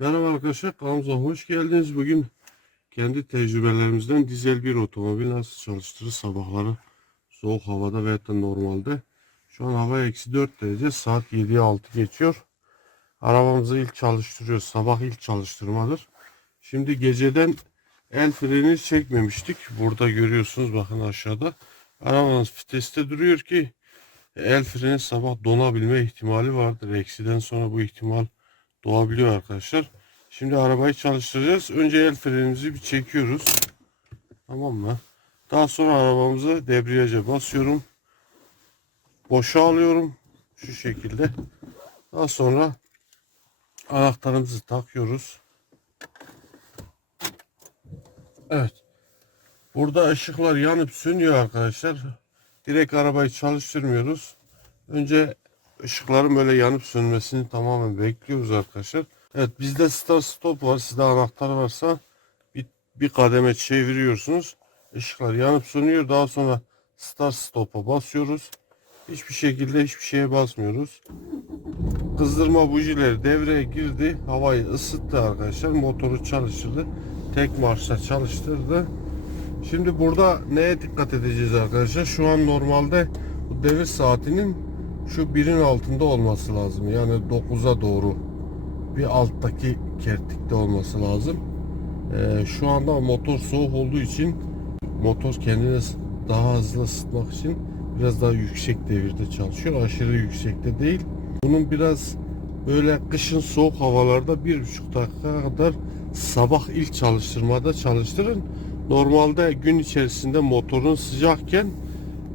Merhaba arkadaşlar, kanalımıza hoş geldiniz. Bugün kendi tecrübelerimizden dizel bir otomobil nasıl çalıştırır sabahları soğuk havada veya da normalde. Şu an hava eksi 4 derece, saat 7'ye 6 geçiyor. Arabamızı ilk çalıştırıyoruz, sabah ilk çalıştırmadır. Şimdi geceden el freni çekmemiştik. Burada görüyorsunuz bakın aşağıda. Arabamız viteste duruyor ki el freni sabah donabilme ihtimali vardır. Eksiden sonra bu ihtimal doğabiliyor arkadaşlar. Şimdi arabayı çalıştıracağız. Önce el frenimizi bir çekiyoruz. Tamam mı? Daha sonra arabamızı debriyaja basıyorum. Boşa alıyorum. Şu şekilde. Daha sonra anahtarımızı takıyoruz. Evet. Burada ışıklar yanıp sönüyor arkadaşlar. Direkt arabayı çalıştırmıyoruz. Önce ışıkların böyle yanıp sönmesini tamamen bekliyoruz arkadaşlar. Evet bizde start stop var. Sizde anahtar varsa bir, bir kademe çeviriyorsunuz. Işıklar yanıp sönüyor. Daha sonra start stop'a basıyoruz. Hiçbir şekilde hiçbir şeye basmıyoruz. Kızdırma bujileri devreye girdi. Havayı ısıttı arkadaşlar. Motoru çalıştırdı. Tek marşla çalıştırdı. Şimdi burada neye dikkat edeceğiz arkadaşlar? Şu an normalde bu devir saatinin şu birin altında olması lazım. Yani 9'a doğru bir alttaki kertikte olması lazım. Ee, şu anda motor soğuk olduğu için motor kendini daha hızlı ısıtmak için biraz daha yüksek devirde çalışıyor. Aşırı yüksekte değil. Bunun biraz böyle kışın soğuk havalarda bir buçuk dakika kadar sabah ilk çalıştırmada çalıştırın. Normalde gün içerisinde motorun sıcakken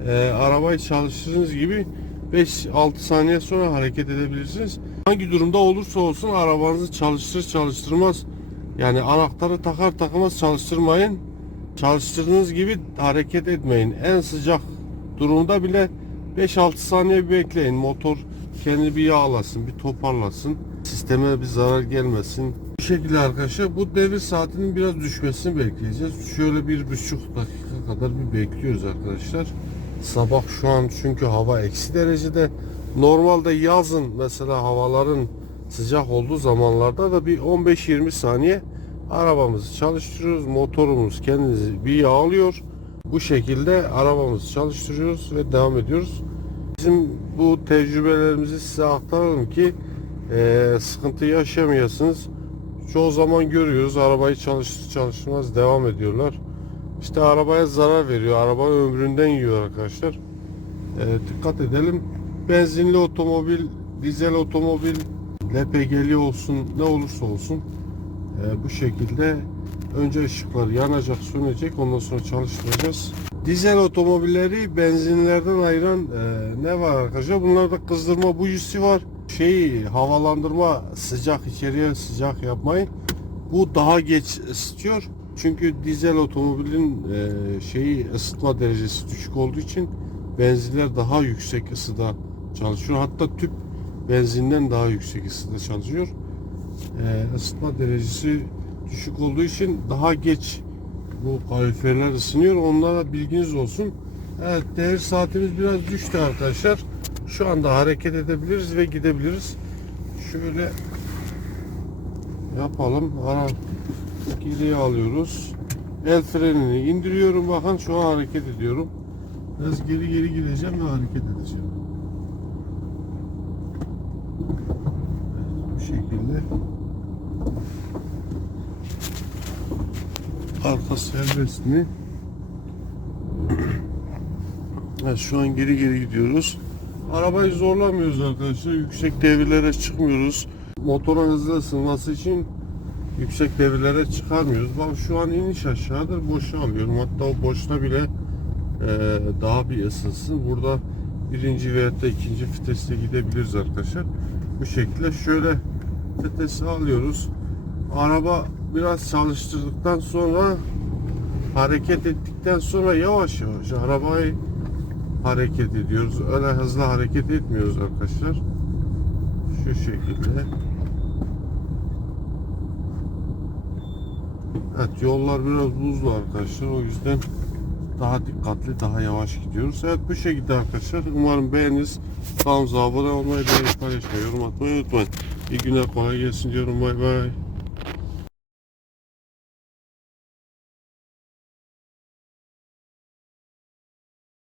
e, arabayı çalıştırdığınız gibi 5-6 saniye sonra hareket edebilirsiniz. Hangi durumda olursa olsun arabanızı çalıştır çalıştırmaz yani anahtarı takar takmaz çalıştırmayın. Çalıştırdığınız gibi hareket etmeyin. En sıcak durumda bile 5-6 saniye bir bekleyin. Motor kendini bir yağlasın, bir toparlasın. Sisteme bir zarar gelmesin. Bu şekilde arkadaşlar bu devir saatinin biraz düşmesini bekleyeceğiz. Şöyle bir buçuk dakika kadar bir bekliyoruz arkadaşlar. Sabah şu an çünkü hava eksi derecede. Normalde yazın mesela havaların sıcak olduğu zamanlarda da bir 15-20 saniye arabamızı çalıştırıyoruz. Motorumuz kendimizi bir yağlıyor. Bu şekilde arabamızı çalıştırıyoruz ve devam ediyoruz. Bizim bu tecrübelerimizi size aktaralım ki eee, sıkıntı yaşamayasınız. Çoğu zaman görüyoruz arabayı çalıştır çalışmaz devam ediyorlar. İşte arabaya zarar veriyor. Araba ömründen yiyor arkadaşlar. Eee, dikkat edelim. Benzinli otomobil, dizel otomobil, LPG'li olsun ne olursa olsun eee, bu şekilde önce ışıklar yanacak, sönecek ondan sonra çalıştıracağız. Dizel otomobilleri benzinlerden ayıran eee, ne var arkadaşlar? Bunlarda kızdırma bujisi var. Şey havalandırma sıcak içeriye sıcak yapmayın. Bu daha geç ısıtıyor. Çünkü dizel otomobilin eee, şeyi ısıtma derecesi düşük olduğu için benzinler daha yüksek ısıda çalışıyor. Hatta tüp benzinden daha yüksek ısıda çalışıyor. Eee ısıtma derecesi düşük olduğu için daha geç bu kaloriferler ısınıyor. Onlara bilginiz olsun. Evet devir saatimiz biraz düştü arkadaşlar. Şu anda hareket edebiliriz ve gidebiliriz. Şöyle yapalım. Ara geriye alıyoruz. El frenini indiriyorum. Bakın şu an hareket ediyorum. Biraz geri geri gideceğim ve hareket edeceğim. Bu şekilde. Arka serbest mi? Evet, şu an geri geri gidiyoruz. Arabayı zorlamıyoruz arkadaşlar. Yüksek devirlere çıkmıyoruz. Motorun hızlı ısınması için yüksek devirlere çıkarmıyoruz. Bak şu an iniş aşağıdır. Boşa alıyorum. Hatta o boşta bile e, daha bir ısınsın. Burada birinci veya da ikinci viteste gidebiliriz arkadaşlar. Bu şekilde şöyle vitesi alıyoruz. Araba biraz çalıştırdıktan sonra hareket ettikten sonra yavaş yavaş arabayı hareket ediyoruz. Öyle hızlı hareket etmiyoruz arkadaşlar. Şu şekilde. Evet yollar biraz buzlu arkadaşlar. O yüzden daha dikkatli, daha yavaş gidiyoruz. Evet bu şekilde arkadaşlar. Umarım beğeniriz. Kanalımıza abone olmayı, beğenip paylaşmayı, yorum atmayı unutmayın. İyi günler, kolay gelsin diyorum. Bay bay.